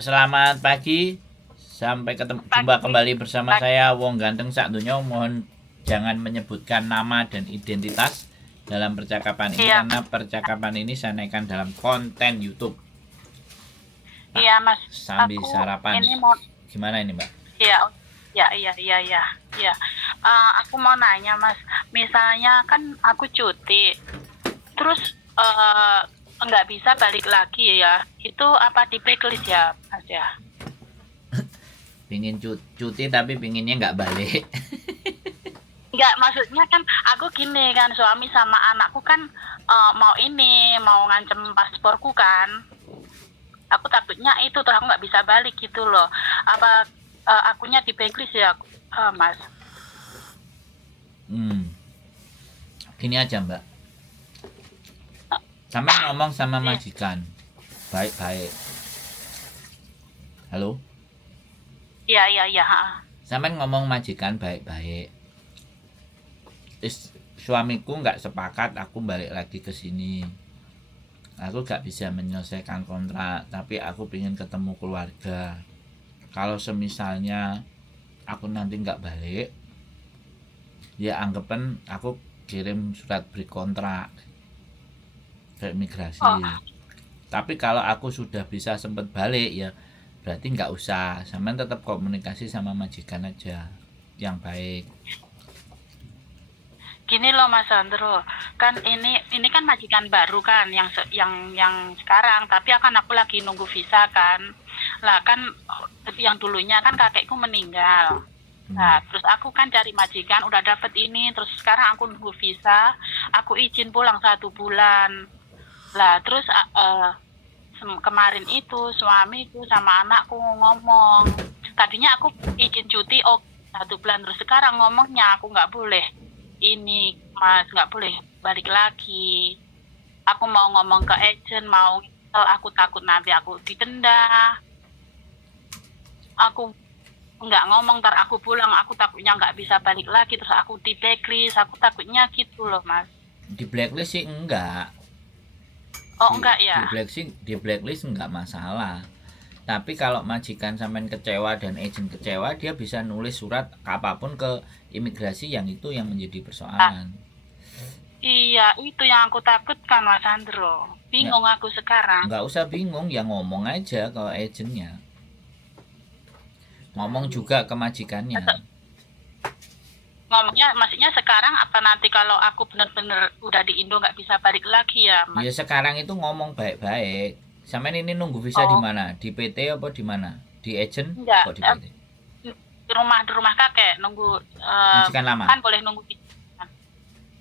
Selamat pagi, sampai jumpa kembali bersama saya Wong Ganteng Sak Donya. Mohon jangan menyebutkan nama dan identitas dalam percakapan ini karena percakapan ini saya naikkan dalam konten YouTube. Iya Mas. Sambil sarapan. Ini mau gimana ini Mbak? Iya. Aku mau nanya Mas, misalnya kan aku cuti, terus nggak bisa balik lagi ya, itu apa di blacklist ya Mas ya? Pingin cuti tapi pinginnya nggak balik. Nggak, maksudnya kan aku gini kan, suami sama anakku kan mau ngancem pasporku kan. Aku takutnya itu tuh aku nggak bisa balik gitu loh. Apa akunya di blacklist ya Mas? Gini aja Mbak, sampai ngomong sama majikan baik-baik. Halo? Iya. Sampai ngomong majikan baik-baik. Suamiku nggak sepakat aku balik lagi ke sini. Aku nggak bisa menyelesaikan kontrak, tapi aku pengen ketemu keluarga. Kalau semisalnya aku nanti nggak balik, ya anggapan aku kirim surat berkontrak ke imigrasi. Tapi kalau aku sudah bisa sempet balik, ya berarti nggak usah. Sampean tetap komunikasi sama majikan aja yang baik. Gini loh Mas Sandro, kan ini kan majikan baru kan yang sekarang, tapi akan aku lagi nunggu visa kan. Lah kan yang dulunya kan kakekku meninggal. Nah, terus aku kan cari majikan, udah dapet ini, terus sekarang aku nunggu visa, aku izin pulang 1 bulan. Lah terus kemarin itu suamiku sama anakku ngomong, tadinya aku izin cuti 1 bulan, terus sekarang ngomongnya aku nggak boleh ini Mas, nggak boleh balik lagi. Aku mau ngomong ke agent, aku takut nanti aku didenda. Aku nggak ngomong, ntar aku pulang, aku takutnya nggak bisa balik lagi, terus aku di blacklist, aku takutnya gitu loh Mas. Di blacklist sih enggak. Enggak ya? Di blacklist enggak masalah. Tapi kalau majikan sampean kecewa dan agent kecewa, dia bisa nulis surat apapun ke imigrasi, yang itu yang menjadi persoalan. Iya, itu yang aku takutkan Mas Sandro. Bingung aku sekarang. Nggak usah bingung, ya ngomong aja ke agentnya. Ngomong juga ke majikannya. Ngomongnya maksudnya sekarang apa nanti kalau aku bener-bener udah di Indo nggak bisa balik lagi ya Mas? Ya sekarang itu ngomong baik-baik. Sampean ini nunggu visa di mana? Di PT apa di mana? Di agent? Enggak, Kok di PT? di rumah kakek nunggu. Majikan lama. Kan boleh nunggu di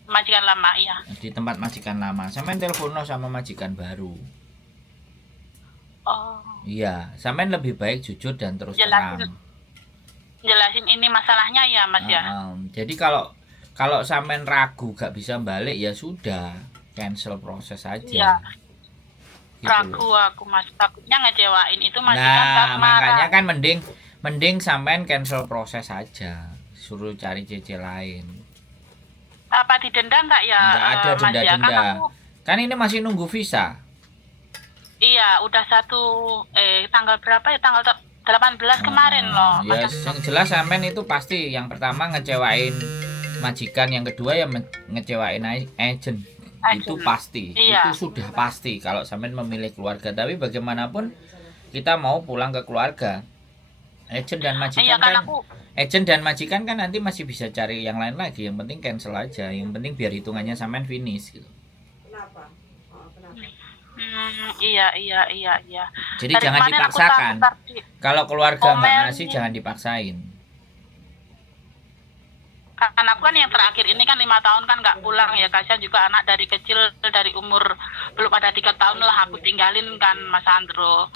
majikan lama, iya. Di tempat majikan lama. Sampean telepon sama majikan baru. Iya, sampean lebih baik jujur dan terus terang. Jelasin ini masalahnya ya Mas ya. Jadi kalau sampean ragu gak bisa balik, ya sudah, cancel proses aja. Iya. Gitu. Ragu aku Mas, takutnya ngecewain itu majikan. Nah, makanya kan mending sampean cancel proses aja, suruh cari CC lain. Apa didenda nggak ya? Nggak ada denda-denda. Kan ini masih nunggu visa. Iya, udah tanggal berapa ya? Tanggal 18 kemarin loh. Ya, yang jelas sampean itu pasti yang pertama ngecewain majikan, yang kedua ya ngecewain agent. Itu pasti. Iya. Itu sudah pasti kalau sampean memilih keluarga. Tapi bagaimanapun kita mau pulang ke keluarga. Agent dan majikan agent dan majikan kan nanti masih bisa cari yang lain lagi. Yang penting cancel aja. Yang penting biar hitungannya sampean finish gitu. Kenapa? Iya. Jadi jangan dipaksakan. Kalau keluarga nggak ngasih, jangan dipaksain. Karena aku kan yang terakhir ini kan 5 tahun kan nggak pulang ya, kasihan juga anak dari kecil, dari umur belum ada 3 tahun lah aku tinggalin kan Mas Sandro.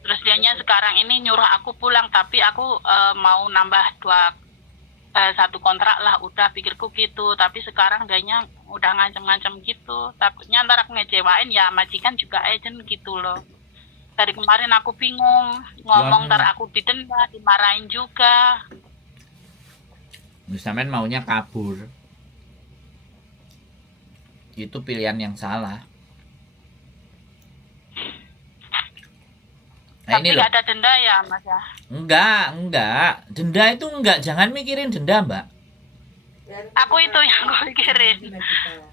Terus dianya sekarang ini nyuruh aku pulang, tapi aku mau nambah 1 kontrak lah, udah pikirku gitu. Tapi sekarang dianya udah ngancem-ngancem gitu, takutnya ntar aku ngecewain ya majikan juga agent gitu loh. Dari kemarin aku bingung ngomong, ntar aku didenda, dimarahin juga. Sampean maunya kabur, itu pilihan yang salah. Nah ini Tapi loh. nggak ada denda ya, Mas ya? Enggak. Denda itu enggak, jangan mikirin denda, Mbak. Aku itu yang gue pikirin.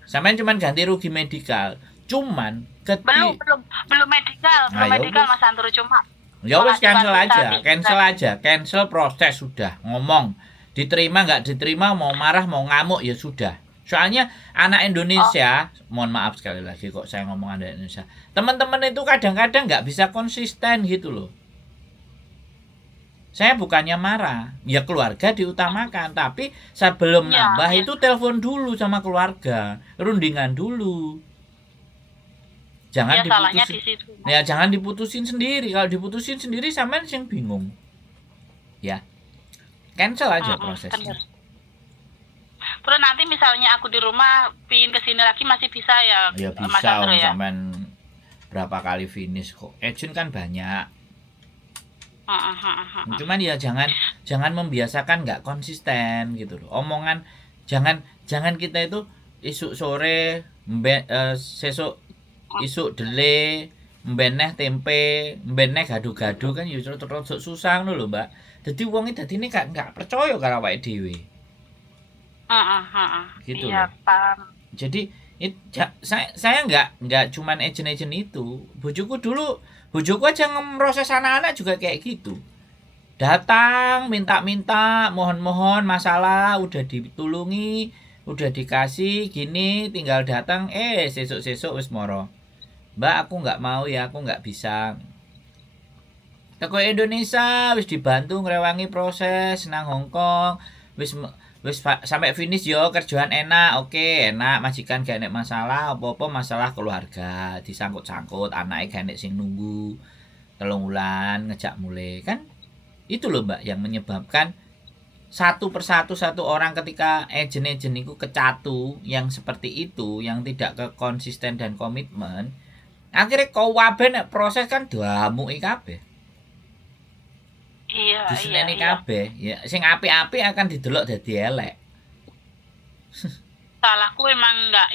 Sampean cuman ganti rugi medikal. Cuman Belum medikal, Nah, belum ya medikal wis. Mas Andro, cuma Ya wis cancel aja, penghasilan cancel proses sudah. Ngomong diterima nggak diterima, mau marah mau ngamuk ya sudah. Soalnya anak Indonesia, mohon maaf sekali lagi kok saya ngomong anak Indonesia. Teman-teman itu kadang-kadang nggak bisa konsisten gitu loh. Saya bukannya marah, ya keluarga diutamakan, tapi sebelum Iya, nambah iya. itu telepon dulu sama keluarga, rundingan dulu. Jangan Ya salahnya diputusin. di situ. Ya jangan diputusin sendiri. Kalau diputusin sendiri sampean yang bingung. Ya. Cancel aja prosesnya. Bener. Terus nanti misalnya aku di rumah pingin kesini lagi masih bisa ya, Ya Mas bisa Andro ya? sampean berapa kali finish kok. Agent kan banyak. Cuman ya jangan membiasakan nggak konsisten gitu loh. Omongan jangan kita itu isuk sore sesuk isuk dele mbeneh tempe mbeneh gadu-gadu kan ya terus susah ngono lho, Mbak. Dadi wong iki dadine gak percaya karo awake dhewe. Gitu Iya, loh. paham. Jadi saya nggak cuman agent-agent itu. Bojoku aja ngeproses anak-anak juga kayak gitu. Datang minta-minta, mohon-mohon masalah udah ditulungi, udah dikasih gini, tinggal datang sesuk-sesuk wis moro. Mbak aku nggak mau ya, aku nggak bisa. Teko Indonesia wis dibantu ngrewangi proses nang Hong Kong, wis sampai finish yo kerjaan enak, oke enak majikan gak enek masalah, apa-apa masalah keluarga disangkut-sangkut anake gak enek sing nunggu 3 wulan ngejak mulai kan itu loh Mbak yang menyebabkan satu persatu satu orang ketika agent-agent itu kecatu yang seperti itu yang tidak konsisten dan komitmen akhirnya wabe nek proses kan diamuki kabeh. Iya, Diseneni iya. kabeh ya sing apik-apik akan didelok dadi elek. Salahku emang nggak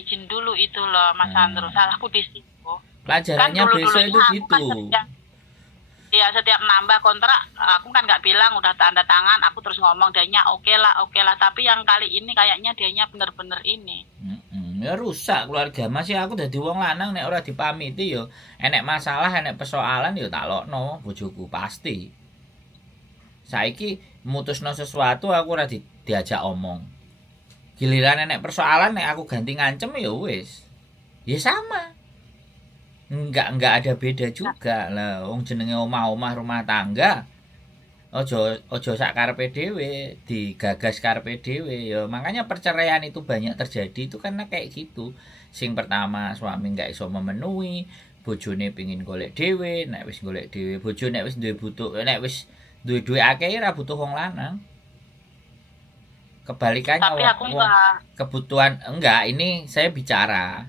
izin dulu itu loh, Mas Andro. Salahku di situ. Pelajarannya Kan besok itu dulu-dulunya gitu. setiap nambah kontrak aku kan nggak bilang udah tanda tangan, aku terus ngomong dianya oke lah, tapi yang kali ini kayaknya dianya bener-bener ini. Ya rusak keluarga masih aku dadi wong lanang nek ora dipamiti yo enek masalah enek persoalan yo tak lokno bojoku pasti. Saiki mutusno sesuatu aku ora diajak omong. Giliran enek persoalan nek aku ganti ngancem ya wis. Ya sama. Enggak ada beda juga lah wong jenenge omah-omah rumah tangga. Ojo sak karepe dhewe, digagas karepe dhewe ya. Makanya perceraian itu banyak terjadi itu karena kayak gitu. Sing pertama suami enggak iso memenuhi, bojone pengin golek dhewe, nek wis golek dhewe, bojo nek wis duwe butuh, nek wis duwe akeh ora butuh wong lanang. Kebalikannya Tapi aku wong nggak. kebutuhan enggak ini saya bicara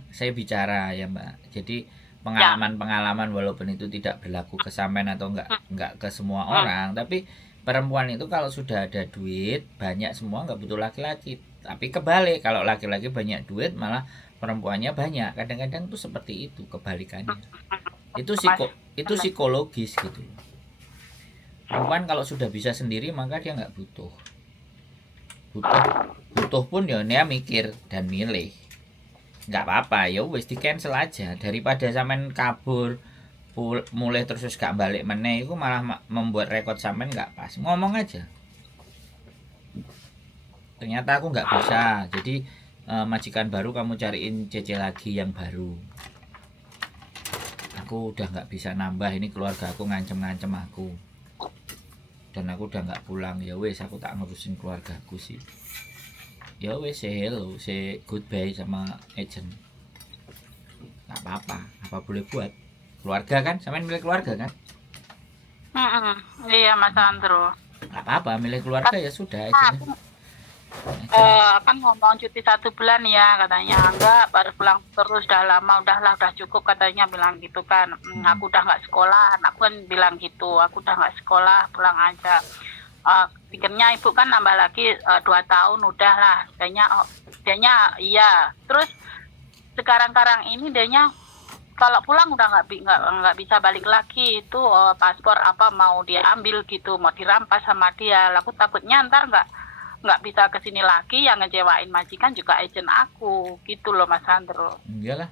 ya Mbak. Jadi pengalaman walaupun itu tidak berlaku ke sampean atau enggak ke semua orang, tapi perempuan itu kalau sudah ada duit banyak semua enggak butuh laki-laki. Tapi kebalik kalau laki-laki banyak duit malah perempuannya banyak. Kadang-kadang tuh seperti itu kebalikannya. Itu psikologis gitu. Perempuan kalau sudah bisa sendiri maka dia enggak butuh pun ya dia mikir dan milih. Nggak apa-apa ya wis di cancel aja daripada sampean kabur mulai terus gak balik meneh itu malah membuat rekod sampean nggak pas. Ngomong aja ternyata aku nggak bisa jadi majikan baru kamu cariin CC lagi yang baru, aku udah nggak bisa nambah ini keluarga aku ngancem aku dan aku udah nggak pulang ya wis aku tak ngurusin keluargaku sih. Ya wes say hello, say goodbye sama agent. Gak apa-apa, apa boleh buat. Keluarga kan, sampean milih keluarga kan? Iya Mas Andro. Gak apa-apa, milih keluarga ya sudah agent. Kan ngomong cuti 1 bulan ya katanya, enggak baru pulang terus udah lama, udah cukup katanya bilang gitu kan. Aku udah nggak sekolah, aku kan bilang gitu, aku udah nggak sekolah pulang aja. Pikirnya ibu kan nambah lagi 2 tahun udah lah, dianya iya. Terus sekarang ini dianya kalau pulang udah nggak bisa balik lagi itu paspor apa mau diambil gitu, mau dirampas sama dia. Aku takutnya ntar nggak bisa kesini lagi, yang ngecewain majikan juga agent aku gitu loh Mas Sandro. Iyalah.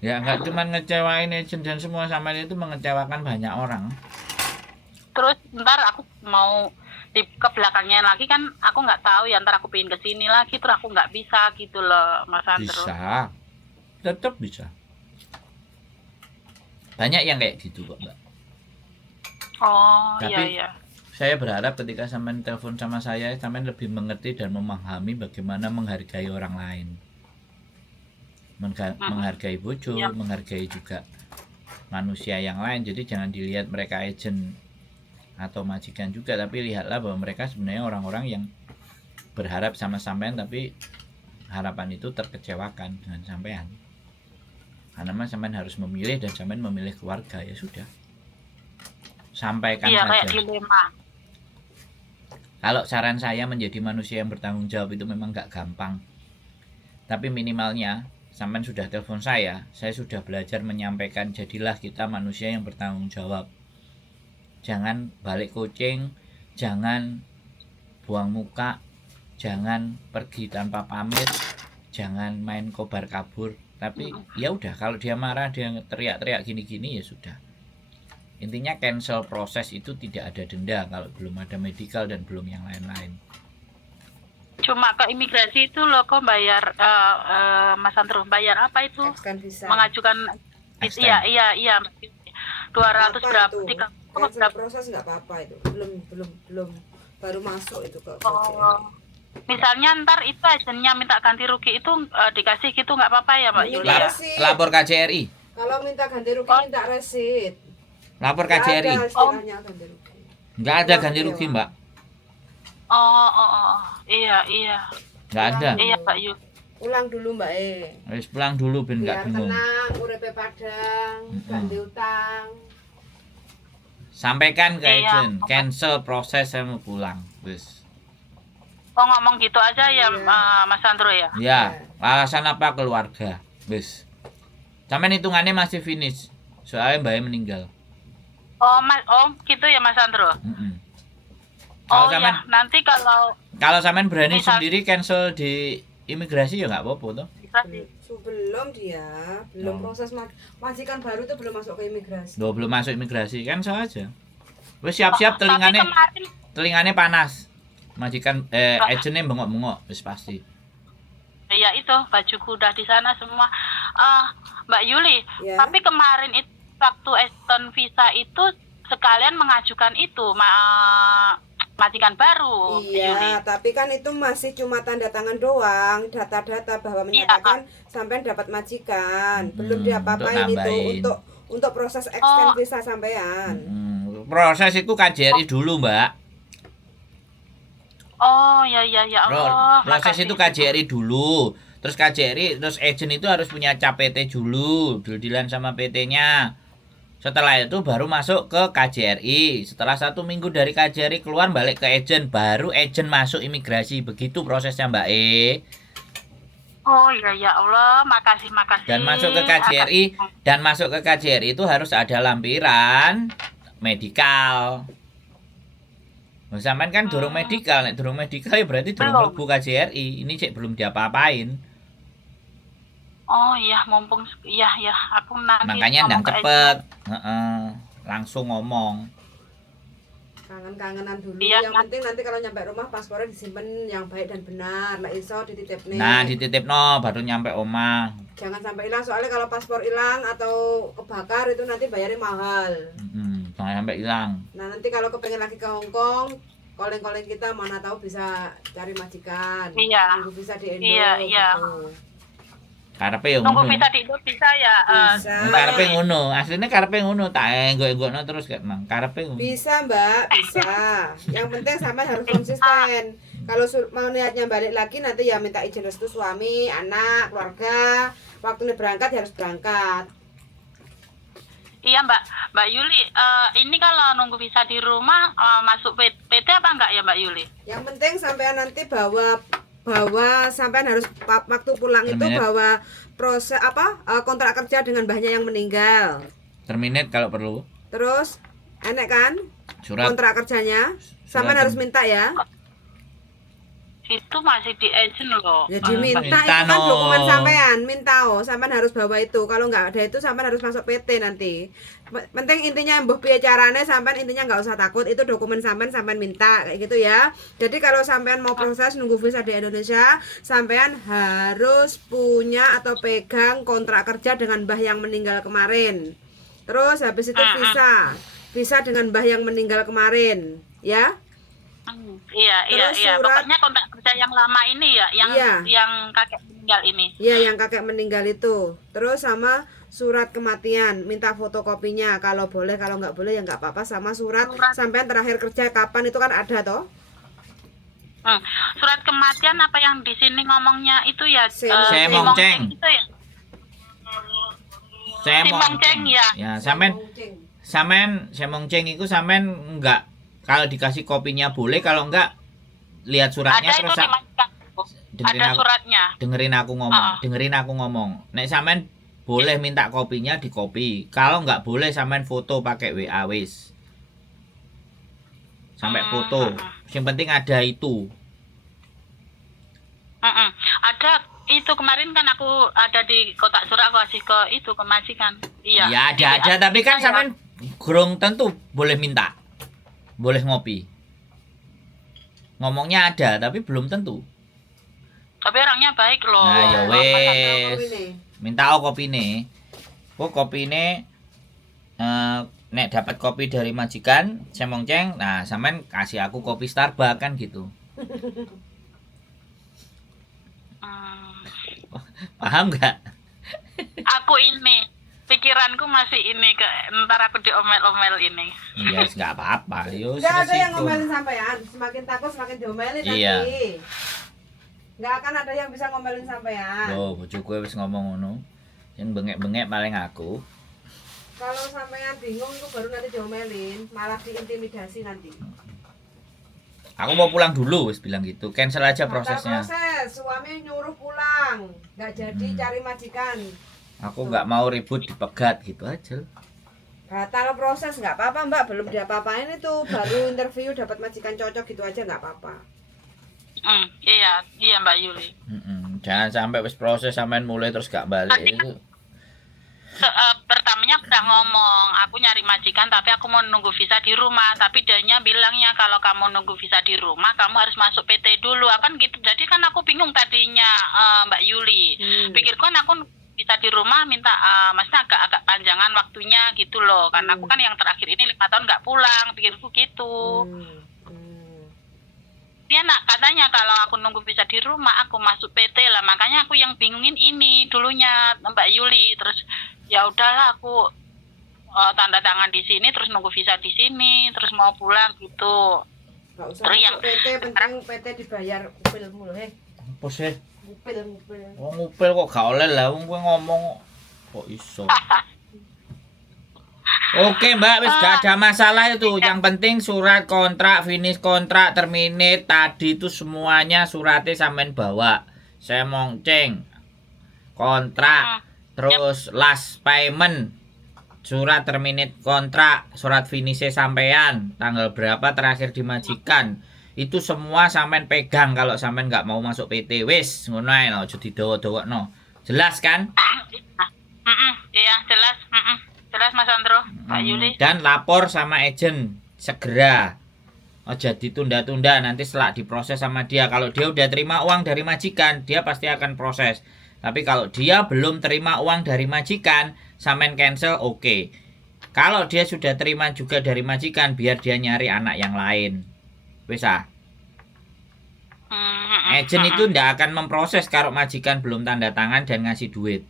Ya nggak cuma ngecewain agent dan semua, sama itu mengecewakan banyak orang. Terus ntar aku mau ke belakangnya lagi kan aku nggak tahu ya, ntar aku pengen kesini lagi terus aku nggak bisa gitu loh Mas Sandro. Bisa, tetap bisa. Banyak yang kayak gitu kok Mbak. Oh Tapi iya. saya berharap ketika sampean telepon sama saya, sampean lebih mengerti dan memahami bagaimana menghargai orang lain. Menghargai bojo, Ya. menghargai juga manusia yang lain. Jadi jangan dilihat mereka agent atau majikan juga, tapi lihatlah bahwa mereka sebenarnya orang-orang yang berharap sama sampean, tapi harapan itu terkecewakan dengan sampean. Karena sampean harus memilih, dan sampean memilih keluarga, ya sudah. Sampaikan Iya, saja. kayak dilema. Kalau saran saya, menjadi manusia yang bertanggung jawab itu memang gak gampang. Tapi minimalnya sampean sudah telepon saya sudah belajar menyampaikan, jadilah kita manusia yang bertanggung jawab. Jangan balik kucing, jangan buang muka, jangan pergi tanpa pamit, jangan main kobar kabur. Tapi ya udah, kalau dia marah, dia teriak-teriak gini-gini, ya sudah. Intinya cancel proses itu, tidak ada denda kalau belum ada medical dan belum yang lain-lain. Cuma ke imigrasi itu loh kok bayar Mas Sandro, bayar apa itu? Extend visa. Mengajukan Extend. iya 200 berapa? Cancel proses nggak apa-apa itu. Belum baru masuk itu ke Oh. Misalnya ntar itu agennya minta ganti rugi itu dikasih gitu nggak apa-apa ya Mbak Yuli? Iya. Lapor KJRI. Kalau minta ganti rugi minta resit. Lapor Nggak KJRI. ada istilahnya ganti rugi. Nggak ada ganti rugi, Mbak. Oh. Iya. Nggak ada. Iya Mbak Yuli. Ulang dulu Mbak Wis pulang dulu ben nggak biar bingung. tenang, urepe padang, ganti utang. Sampaikan ke Iya. agent, cancel proses, saya mau pulang. Wis. Oh ngomong gitu aja ya Iya. Mas Sandro ya? Ya, alasan apa? Keluarga. Wis. Sampai hitungannya masih finish. Soalnya mbaknya meninggal. Oh gitu ya Mas Sandro? Kalau Oh sampean, ya, nanti kalau sampean berani misal- sendiri cancel di imigrasi ya nggak apa-apa toh. bisa sih. Belum dia, belum Oh. proses majikan baru itu belum masuk ke imigrasi. Loh, belum masuk imigrasi, cancel aja. Wis siap-siap, Tapi kemarin telingane panas. Majikan agentnya bengok-bengok, wis pasti. ya itu bajuku udah di sana semua. Mbak Yuli, Ya. tapi kemarin itu waktu extend visa itu sekalian mengajukan itu majikan baru. Mbak Yuli. Iya, tapi kan itu masih cuma tanda tangan doang, data-data bahwa menyatakan sampai dapat majikan. Belum diapa-apain untuk nambahin. itu untuk proses extend visa sampean. Proses itu KJRI dulu, Mbak. Oh ya Allah. Proses makasih. itu KJRI dulu. Terus KJRI, terus agent itu harus punya cap PT dulu, deal-dealan sama PT-nya. Setelah itu baru masuk ke KJRI. Setelah 1 minggu dari KJRI keluar, balik ke agent, baru agent masuk imigrasi. Begitu prosesnya, Mbak Oh ya Allah, makasih. Dan masuk ke KJRI, itu harus ada lampiran medikal. Nah, sampean kan durung medikal, nek durung medikal ya berarti durung Belum. mlebu KJRI. Ini cek belum diapa-apain. Oh iya, mumpung ya aku nanti Makanya ndang ngomong ke cepet. Langsung ngomong. Kangen-kangenan dulu. Iya, Yang kan. penting nanti kalau nyampe rumah paspornya disimpan yang baik dan benar. Lah iso dititipne. Nah, dititipno baru nyampe omah. Jangan sampai hilang, soalnya kalau paspor hilang atau kebakar itu nanti bayarnya mahal. Jangan sampai hilang. Nah nanti kalau kepengen lagi ke Hongkong, calling kita mana tahu bisa cari majikan. Iya. Nunggu bisa di Indo. Iya. Gitu. Karepe ya Nunggu ngono. visa di Indo bisa ya. Bisa. Karepe ngono. Asline karepe ngono, tak enggok-enggokno terus gak mang. Karepe ngono. Bisa Mbak, bisa. Yang penting sama harus konsisten. Kalau mau niatnya balik lagi nanti ya minta izin restu suami, anak, keluarga. Waktunya berangkat ya harus berangkat. Iya Mbak Yuli, ini kalau nunggu visa di rumah masuk PT apa enggak ya Mbak Yuli? Yang penting sampean nanti bawa sampean harus waktu pulang itu Permanent. bawa proses kontrak kerja dengan mbahnya yang meninggal. Terminate kalau perlu. Terus enek kan Surat kontrak kerjanya, sampean surat- harus minta ya. Itu masih di agent loh. Ya Ah, diminta minta itu kan no. dokumen sampean, minta sampean harus bawa itu. Kalau nggak ada itu sampean harus masuk PT nanti. Penting intinya mbuh piye carane sampean intinya nggak usah takut, itu dokumen sampean minta kayak gitu ya. Jadi kalau sampean mau proses nunggu visa di Indonesia, sampean harus punya atau pegang kontrak kerja dengan mbah yang meninggal kemarin. Terus habis itu visa dengan mbah yang meninggal kemarin, ya. Iya. Terus surat- Pokoknya kontrak kerja yang lama ini ya, yang kakek meninggal ini. Iya, yang kakek meninggal itu. Terus sama surat kematian, minta fotokopinya kalau boleh, kalau nggak boleh ya nggak apa-apa. Sama surat sampean terakhir kerja kapan itu kan ada toh. Surat kematian apa yang di sini ngomongnya itu ya? Semong Ceng. Itu ya. Semong Ceng ya. Ya, sampean Semong Ceng itu sampean enggak kalau dikasih kopinya boleh, kalau enggak lihat suratnya Ada itu terus di majikan. dengerin Ada aku- suratnya. dengerin aku ngomong. Nek sampean boleh minta kopinya di kopi. Kalau enggak boleh sampean foto pakai WA wis. Sampai foto. Yang penting ada itu. Ada itu kemarin kan aku ada di kotak surat aku kasih ke itu ke majikan. Iya. Ya ada tapi kan sampean gurung tentu boleh minta. Boleh ngopi. Ngomongnya ada tapi belum tentu. Tapi orangnya baik loh. Nah, ya Apa wes. Kopi nih. Minta kopine. Kok kopine nek dapat kopi dari majikan Semong Ceng, nah sampean kasih aku kopi Starbucks kan gitu. Paham nggak? Aku ini pikiranku masih ini ntar aku diomel-omel ini. Iya, nggak apa-apa. Yo, Nggak ada yang resiko. ngomelin sampean, semakin takut semakin diomelin Iya. nanti. Nggak akan ada yang bisa ngomelin sampean. Loh, bojoku wis ngomong ngono. Yang bengek-bengek paling aku. Kalau sampean bingung itu baru nanti diomelin, malah diintimidasi nanti. Aku mau pulang dulu, wis bilang gitu. Cancel aja Batal prosesnya. proses, suami nyuruh pulang, nggak jadi cari majikan. Aku nggak mau ribut dipegat gitu aja. Batal proses nggak apa-apa mbak, belum diapa-apain itu, baru interview dapat majikan cocok gitu aja nggak apa-apa. Iya Mbak Yuli. Jangan sampai wis proses sampean mulai terus gak balik itu. Pertamanya udah ngomong, aku nyari majikan tapi aku mau nunggu visa di rumah. Tapi dianya bilangnya kalau kamu nunggu visa di rumah, kamu harus masuk PT dulu. Kan gitu. Jadi kan aku bingung tadinya Mbak Yuli. Pikirku kan aku bisa di rumah minta, maksudnya agak panjangan waktunya gitu loh. Karena aku kan yang terakhir ini 5 tahun nggak pulang, pikirku gitu. Dia katanya kalau aku nunggu visa di rumah, aku masuk PT lah. Makanya aku yang bingungin ini dulunya Mbak Yuli. Terus ya udahlah aku tanda tangan di sini, terus nunggu visa di sini, terus mau pulang gitu. Nggak usah Terus masuk PT, penting PT dibayar upil mulu Apa sih? upil. Wong ngupil kok gak oleh lah, wong kowe ngomong kok iso. Oke Mbak, wis gak ada masalah itu. Yang penting surat kontrak, finish kontrak, terminate tadi itu semuanya suratnya sampean bawa. Semong Ceng, kontrak, terus last payment, surat terminate kontrak, surat finishnya sampean, tanggal berapa terakhir dimajikan. Itu semua sampean pegang kalau sampean nggak mau masuk PT. Wis, ngono ae no, aja didawa-dawakno. Jelas kan? Iya jelas. Jelas Mas Andro, Mbak Yuli. Dan lapor sama agent segera. Aja ditunda-tunda, nanti setelah diproses sama dia. Kalau dia udah terima uang dari majikan, dia pasti akan proses. Tapi kalau dia belum terima uang dari majikan, sampean cancel, oke. Kalau dia sudah terima juga dari majikan, biar dia nyari anak yang lain. Wis ah. Agent itu ndak akan memproses kalau majikan belum tanda tangan dan ngasih duit.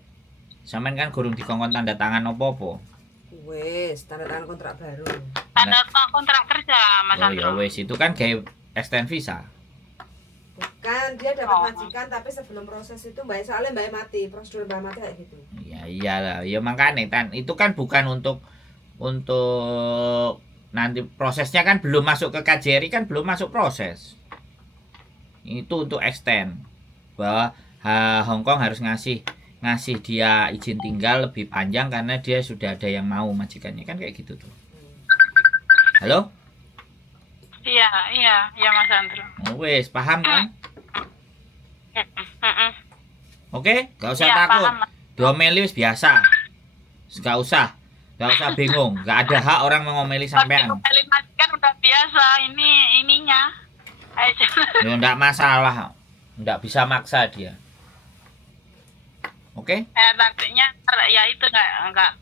Sampean kan gurung dikongkon tanda tangan opo-opo. Wes, tanda tangan kontrak baru. Tanda kontrak kerja Mas Oh ya Andro. wes, itu kan kayak extend visa. Bukan, dia dapat majikan tapi sebelum proses itu mbak soalnya mbak mati, prosedur mbak mati kayak gitu. Ya iyalah, ya makanya kan itu kan bukan untuk nanti prosesnya kan belum masuk ke KJRI, kan belum masuk proses. Itu untuk extend bahwa Hong Kong harus ngasih ngasih dia izin tinggal lebih panjang karena dia sudah ada yang mau majikannya, kan kayak gitu tuh. Halo? Iya, Mas Andro. Oh, wes paham kan? Oke, gak usah Iya, takut. paham, Mas. Diomeli wis biasa. Gak usah bingung. Gak ada hak orang mengomeli Tapi sampean. ngomelin majikan udah biasa, ininya. Ya enggak masalah. Enggak bisa maksa dia. Oke? Takutnya ya itu enggak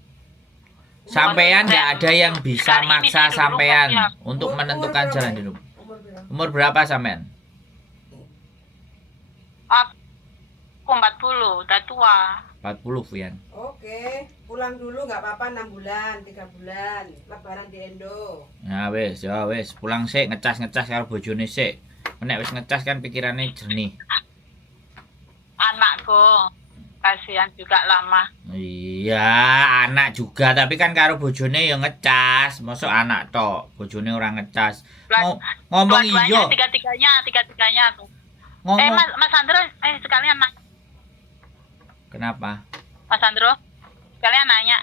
Sampean nggak ada yang bisa Kali ini maksa sih dulu sampean nggak siap. untuk Umur menentukan berapa? jalan hidup. Umur berapa? Umur berapa sampean? aku 40, udah tua. 40, Fian. Oke, pulang dulu nggak apa-apa 6 bulan, 3 bulan, lebaran di Indo. Ya wes, pulang sik ngecas-ngecas karo bojone sik. Nek wis ngecas kan pikirannya jernih. Anakku kasihan juga lama. Iya, anak juga, tapi kan karo bojone ya ngecas. Mosok anak tok, bojone orang ngecas. Ngomong iya. Tiga-tiganya tuh. Ngomong. Mas Andro, sekalian Kenapa? Mas Andro, sekalian nanya.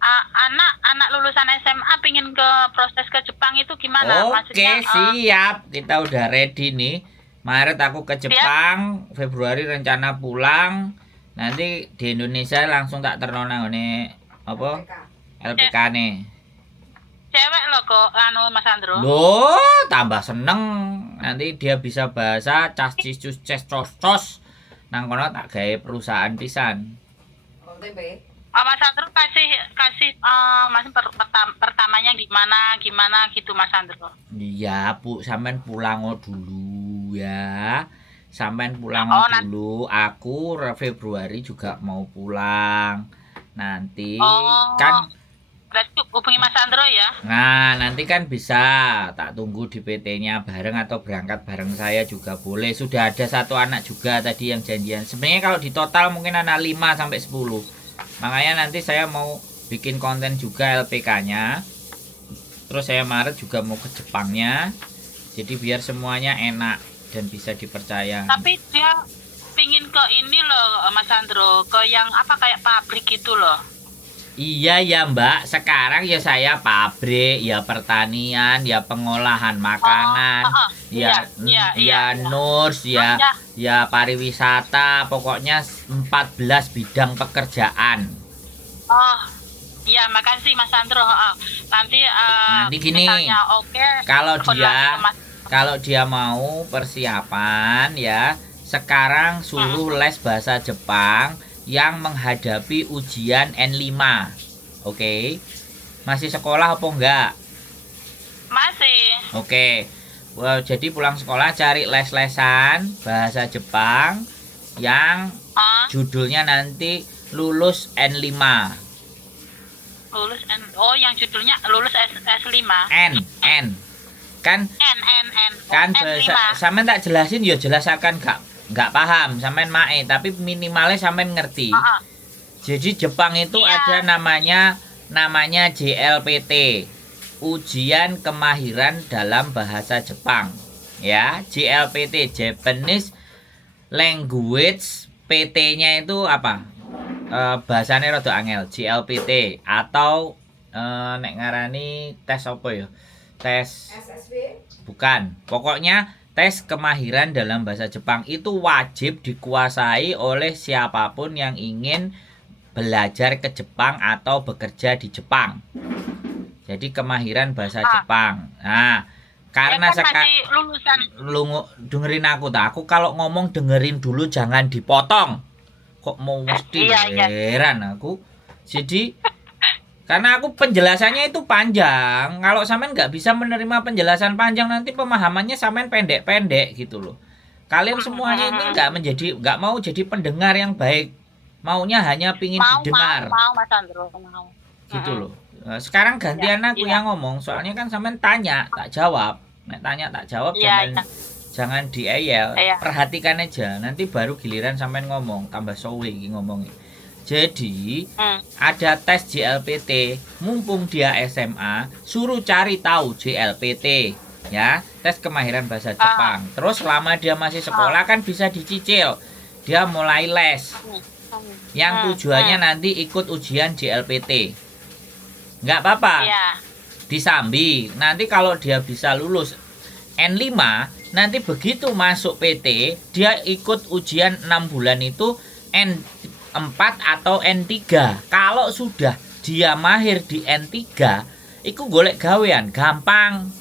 Anak lulusan SMA pingin ke proses ke Jepang itu gimana? Oke, siap. Kita udah ready nih. Maret aku ke Jepang, Februari rencana pulang. Nanti di Indonesia langsung tak terno ini apa? LPK nih. Cewek loh kok Mas Andro. Loh, tambah seneng. Nanti dia bisa bahasa cas cis cus ces cos. Nang kono tak gawe perusahaan pisan. Oh, tempe. Mas Andro kasih pertamanya gimana gitu Mas Andro. Iya, Bu, sampean pulang dulu ya. Sampean pulang dulu. Aku Februari juga mau pulang. Nanti kan berarti hubungi Mas Andro ya. Nah, nanti kan bisa tak tunggu di PT-nya bareng atau berangkat bareng saya juga boleh. Sudah ada satu anak juga tadi yang janjian. Sebenarnya kalau di total mungkin anak 5 sampai 10. Makanya nanti saya mau bikin konten juga LPK-nya. Terus saya Maret juga mau ke Jepangnya. Jadi biar semuanya enak dan bisa dipercaya. Tapi dia pingin ke ini loh Mas Andro, ke yang apa kayak pabrik gitu loh. Iya ya Mbak, sekarang ya saya pabrik, ya pertanian, ya pengolahan makanan, ya nurse, ya pariwisata, pokoknya 14 bidang pekerjaan. Oh, iya makasih Mas Andro. Nanti gini, misalnya kalau dia mau persiapan ya, sekarang suruh les bahasa Jepang yang menghadapi ujian N5. Oke. Masih sekolah apa enggak? Masih. Oke. Well, jadi pulang sekolah cari les-lesan bahasa Jepang yang judulnya nanti lulus N5. Lulus yang judulnya lulus S5. N. Kan N5. sampean tak jelasin ya jelasakan nggak paham sampean mae, tapi minimalnya sampean ngerti. Jadi Jepang itu ada namanya JLPT, ujian kemahiran dalam bahasa Jepang ya. JLPT, Japanese Language, PT-nya itu apa, bahasanya rada angel. JLPT atau nek ngarani tes apa ya, tes SSB bukan, pokoknya tes kemahiran dalam bahasa Jepang itu wajib dikuasai oleh siapapun yang ingin belajar ke Jepang atau bekerja di Jepang. Jadi kemahiran bahasa Jepang. Nah, karena dengerin aku kalau ngomong dengerin dulu, jangan dipotong. Kok mau mesti heran aku. Jadi karena aku penjelasannya itu panjang. Kalau sampean nggak bisa menerima penjelasan panjang, nanti pemahamannya sampean pendek-pendek gitu loh. Kalian semuanya ini nggak mau jadi pendengar yang baik. Maunya hanya pingin didengar. Mau Mas Andro, mau. Gitu loh. Sekarang gantian aku yang ngomong. Soalnya kan sampean tanya, tak jawab. Nek tanya tak jawab, jangan dieyel. Perhatikan aja. Nanti baru giliran sampean ngomong, tambah sowe iki ngomongnya. Jadi ada tes JLPT, mumpung dia SMA, suruh cari tahu JLPT ya, tes kemahiran bahasa Jepang. Terus selama dia masih sekolah kan bisa dicicil, dia mulai les yang tujuannya nanti ikut ujian JLPT. Nggak apa-apa, Iya. disambi. Nanti kalau dia bisa lulus N5, nanti begitu masuk PT, dia ikut ujian 6 bulan itu N4 atau N3. Kalau sudah dia mahir di N3, itu golek gawean gampang.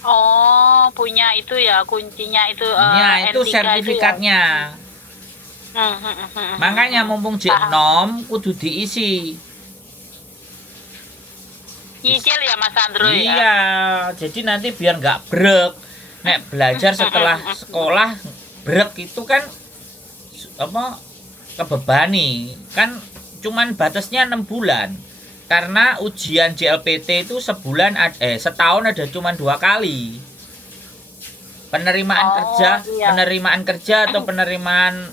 Oh, punya itu ya kuncinya itu. Ya, itu N3 sertifikatnya. Itu ya? Makanya mumpung jek nom kudu diisi. Nyicil ya Mas Andro ya. Iya, jadi nanti biar nggak brek. Nek belajar setelah sekolah brek itu kan apa kebebani. Kan cuman batasnya 6 bulan. Karena ujian JLPT itu setahun ada cuma 2 kali. Penerimaan kerja, iya. penerimaan kerja atau penerimaan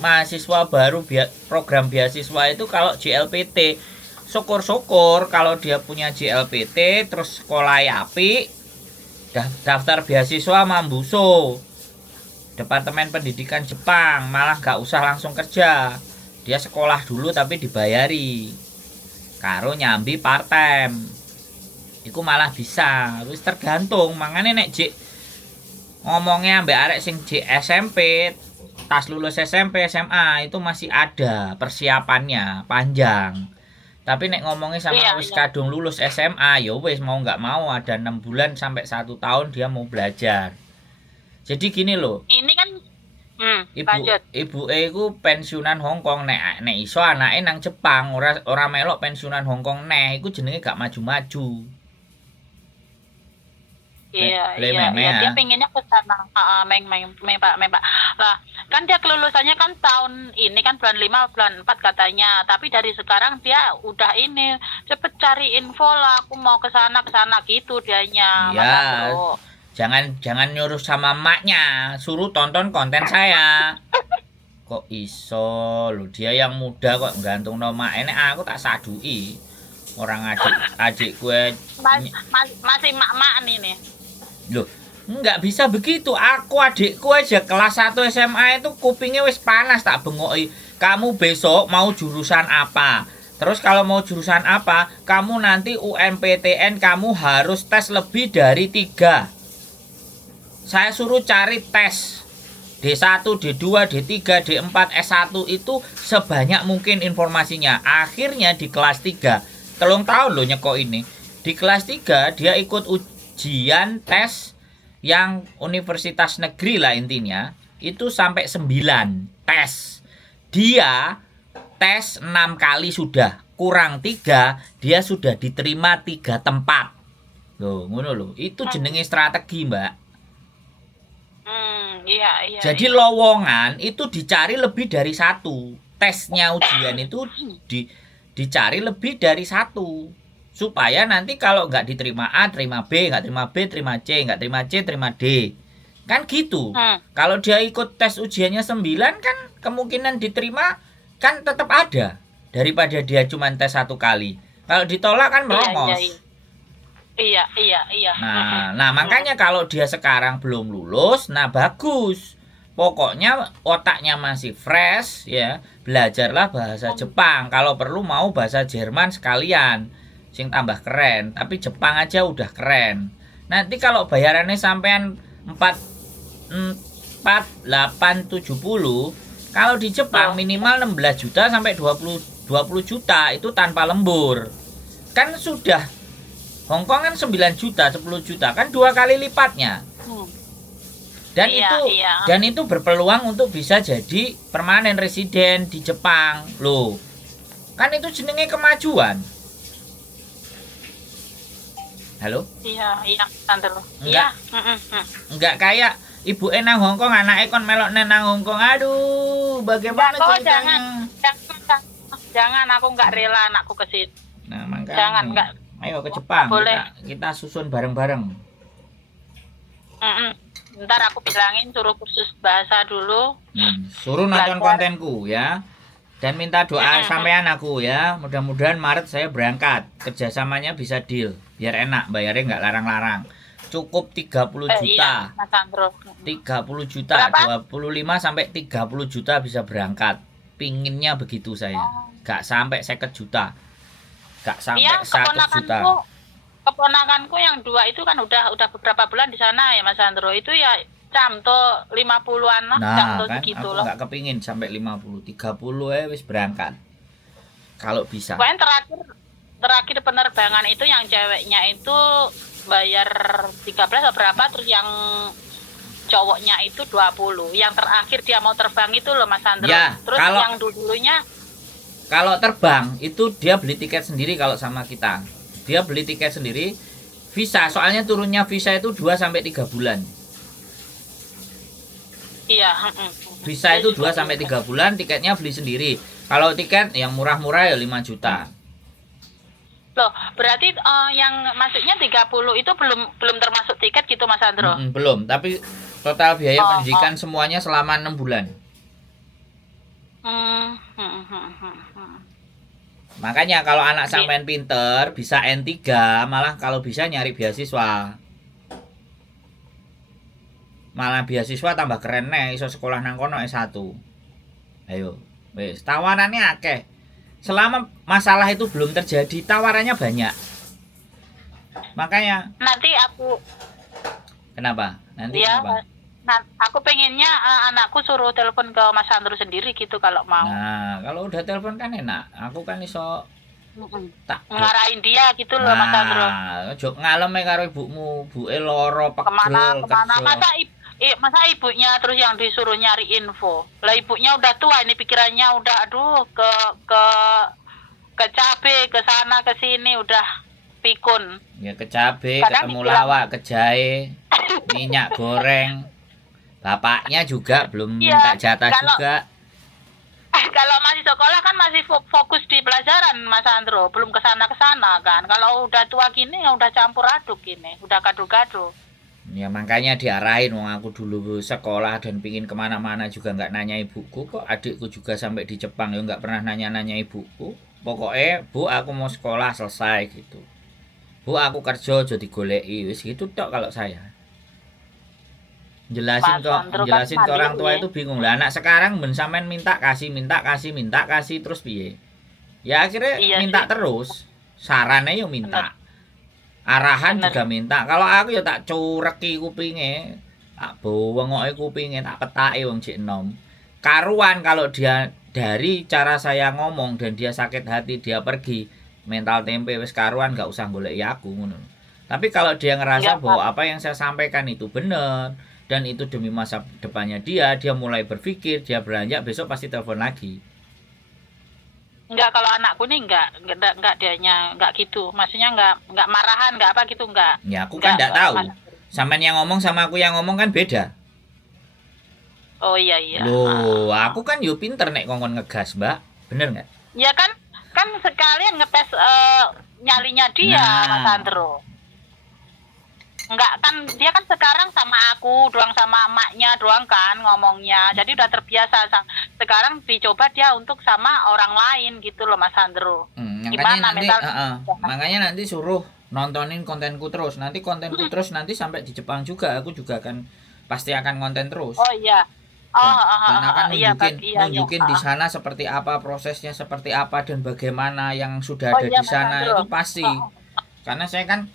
mahasiswa baru program beasiswa itu kalau JLPT syukur-syukur kalau dia punya JLPT terus sekolah api daftar beasiswa Mambuso Departemen Pendidikan Jepang, malah gak usah langsung kerja, dia sekolah dulu tapi dibayari karo nyambi part time itu malah bisa. Wis tergantung, makanya nek Jik ngomongnya mbak arek sing Jik SMP tas lulus SMP SMA itu masih ada persiapannya panjang. Tapi nek ngomongnya sama wis kadung lulus SMA, ya wis mau nggak mau ada 6 bulan sampai 1 tahun dia mau belajar. Jadi gini loh. Ini kan Ibu ku pensiunan Hongkong, nek iso anake nang Jepang, ora melok pensiunan Hongkong neh, iku jenenge gak maju-maju. Iya, dia pengennya ke sana. Pak. Lah, kan dia kelulusannya kan tahun ini kan bulan 5, bulan 4 katanya. Tapi dari sekarang dia udah ini, cepet cari info lah, aku mau ke sana gitu dianya. Iya. Jangan nyuruh sama emaknya, suruh tonton konten saya. Kok iso lho, dia yang muda kok gantung nama ini, aku tak sadui. Orang adik gue masih mak-mak nih. Loh, nggak bisa begitu. Aku adikku aja kelas 1 SMA itu kupingnya wis panas tak bengoki. Kamu besok mau jurusan apa? Terus kalau mau jurusan apa, kamu nanti UMPTN kamu harus tes lebih dari 3. Saya suruh cari tes D1, D2, D3, D4, S1 itu sebanyak mungkin informasinya. Akhirnya di kelas 3, 3 tahun loh nyekok ini. Di kelas 3 dia ikut ujian tes yang universitas negeri lah intinya. Itu sampai 9 tes. Dia tes 6 kali sudah. Kurang 3, dia sudah diterima 3 tempat. Loh, ngono loh. Itu jenenge strategi, Mbak. Iya. Jadi lowongan itu dicari lebih dari 1. Tesnya ujian itu dicari lebih dari 1. Supaya nanti kalau nggak diterima A, terima B, nggak terima B, terima C, nggak terima C, terima D. Kan gitu. Kalau dia ikut tes ujiannya 9 kan kemungkinan diterima kan tetap ada. Daripada dia cuma tes 1 kali. Kalau ditolak kan merongos. Iya. Nah, makanya kalau dia sekarang belum lulus, nah bagus. Pokoknya otaknya masih fresh ya. Belajarlah bahasa Jepang. Kalau perlu mau bahasa Jerman sekalian. Sing tambah keren, tapi Jepang aja udah keren. Nanti kalau bayarannya sampean 4870, kalau di Jepang minimal 16 juta sampai 20 juta itu tanpa lembur. Kan sudah Hongkong kan 9 juta, 10 juta, kan 2 kali lipatnya. Dan dan itu berpeluang untuk bisa jadi permanen residen di Jepang. Loh. Kan itu jenenge kemajuan. Halo? Iya, tante lo. Iya. Enggak kayak ibu nang Hongkong, anake kon melok nang Hongkong. Aduh, bagaimana ceritanya? Jangan, aku enggak rela anakku ke situ. Nah, makanya. Jangan, enggak. Ayo ke Jepang, boleh. kita susun bareng-bareng. Ntar aku bilangin suruh kursus bahasa dulu. Suruh nonton kontenku ya. Dan minta doa sampean aku ya. Mudah-mudahan Maret saya berangkat. Kerjasamanya bisa deal. Biar enak, bayarnya nggak larang-larang. Cukup 30 juta. Iya, Mas Andro. 30 juta, berapa? 25 sampai 30 juta bisa berangkat. pinginnya begitu saya. Gak sampai 50 juta. Gak sampai Iya, 100 juta. keponakanku yang 2 itu kan udah beberapa bulan di sana ya Mas Andro. Itu ya camto 50-an lah, Nah, camto kan segitu aku loh. gak kepingin sampai 50, 30 wis berangkat. Kalau bisa. Pokoknya terakhir penerbangan itu yang ceweknya itu bayar 13 atau berapa, terus yang cowoknya itu 20. Yang terakhir dia mau terbang itu loh Mas Andro. Ya, Terus kalau- yang dulunya Kalau terbang itu dia beli tiket sendiri kalau sama kita. Dia beli tiket sendiri. Visa, soalnya turunnya visa itu 2 sampai 3 bulan. iya, Visa itu 2 sampai 3 bulan, tiketnya beli sendiri. Kalau tiket yang murah-murah ya 5 juta. Loh, berarti yang masuknya 30 itu belum termasuk tiket gitu Mas Andro. Belum, tapi total biaya Oh, pendidikan semuanya selama 6 bulan. Hmm. Makanya kalau anak Iya. sampean pinter bisa N3, malah kalau bisa nyari beasiswa. Malah beasiswa tambah keren nih, iso sekolah nang kono S1. Ayo, wis tawarannya akeh. Selama masalah itu belum terjadi, tawarannya banyak. Makanya Nanti aku kenapa? Nanti ya kenapa? aku pengennya anakku suruh telepon ke Mas Andro sendiri gitu kalau mau. Nah, kalau udah telepon kan enak. Aku kan iso tak Ngarahin dia gitu loh Mas Andro. Nah, ojo ngalem karo ibumu, buke lara Kemana pegel kerja. masa ibunya terus yang disuruh nyari info. Lah ibunya udah tua ini, pikirannya udah aduh ke cabe, ke sana ke sini udah pikun. Ya ke cabe, Kadang ketemu dibilang- lawak, ke jahe, minyak goreng. Bapaknya juga belum Iya, minta jatah kalau- juga. Kalau masih sekolah kan masih fokus di pelajaran Mas Andro, belum ke sana kan. Kalau udah tua gini ya udah campur aduk gini, udah gaduh-gaduh. Ya makanya diarahin, wong aku dulu sekolah dan pingin kemana-mana juga nggak nanya ibuku, kok adikku juga sampai di Jepang ya nggak pernah nanya-nanya ibuku. Pokoknya bu aku mau sekolah selesai gitu. Bu aku kerja aja digoleki, wis gitu tok kalau saya. Jelasin Mas kok, Andro kan jelasin ke orang tua mandiri. itu bingung lah. Anak sekarang ben sampean minta kasih terus piye? Ya akhirnya Iya minta sih. terus. Sarannya yo minta. Arahan Bener. juga minta. Kalau aku ya tak cureki kupinge, tak bowongoke kupinge, tak petake wong jek enom. Karuan kalau dia dari cara saya ngomong dan dia sakit hati dia pergi, mental tempe wis karuan gak usah goleki aku ngono. Tapi kalau dia ngerasa Iya, bahwa apa yang saya sampaikan itu benar dan itu demi masa depannya dia mulai berpikir, dia beranjak besok pasti telepon lagi. Enggak, kalau anakku nih enggak dianya enggak gitu. Maksudnya enggak marahan, enggak apa gitu enggak. Ya aku kan enggak tahu. Mas- Sampean yang ngomong sama aku yang ngomong kan beda. Oh iya iya. Loh, aku kan yo pinter nek kongkon ngegas, Mbak. Bener nggak? Ya kan sekalian ngetes nyalinya dia Nah. Mas Andro. Enggak kan dia kan sekarang sama aku doang, sama emaknya doang kan ngomongnya. Jadi udah terbiasa. Sekarang dicoba dia untuk sama orang lain gitu loh Mas Andro. Makanya Gimana nanti, mental- makanya nanti suruh nontonin kontenku terus. Nanti kontenku terus nanti sampai di Jepang juga. Aku juga akan pasti akan konten terus. Oh iya. Dan akan iya, nunjukin di sana seperti apa prosesnya, seperti apa dan bagaimana yang sudah Oh ada iya, di Mas sana Andro. itu pasti. Oh. Karena saya kan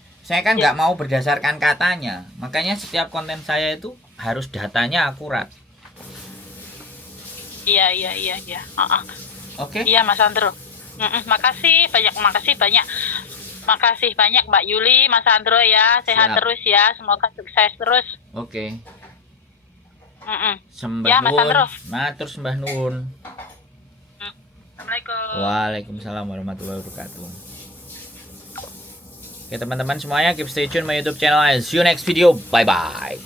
nggak mau berdasarkan katanya. Makanya setiap konten saya itu harus datanya akurat. Iya. Oke? Iya Mas Andro. Makasih banyak. Makasih banyak Mbak Yuli, Mas Andro ya. Sehat Siap. terus ya. Semoga sukses terus. Oke. Ya, Mas Andro. Matur sembah nuwun. Assalamualaikum. Waalaikumsalam warahmatullahi wabarakatuh. Oke teman-teman semuanya, keep stay tune my YouTube channel. I'll see you next video. Bye bye.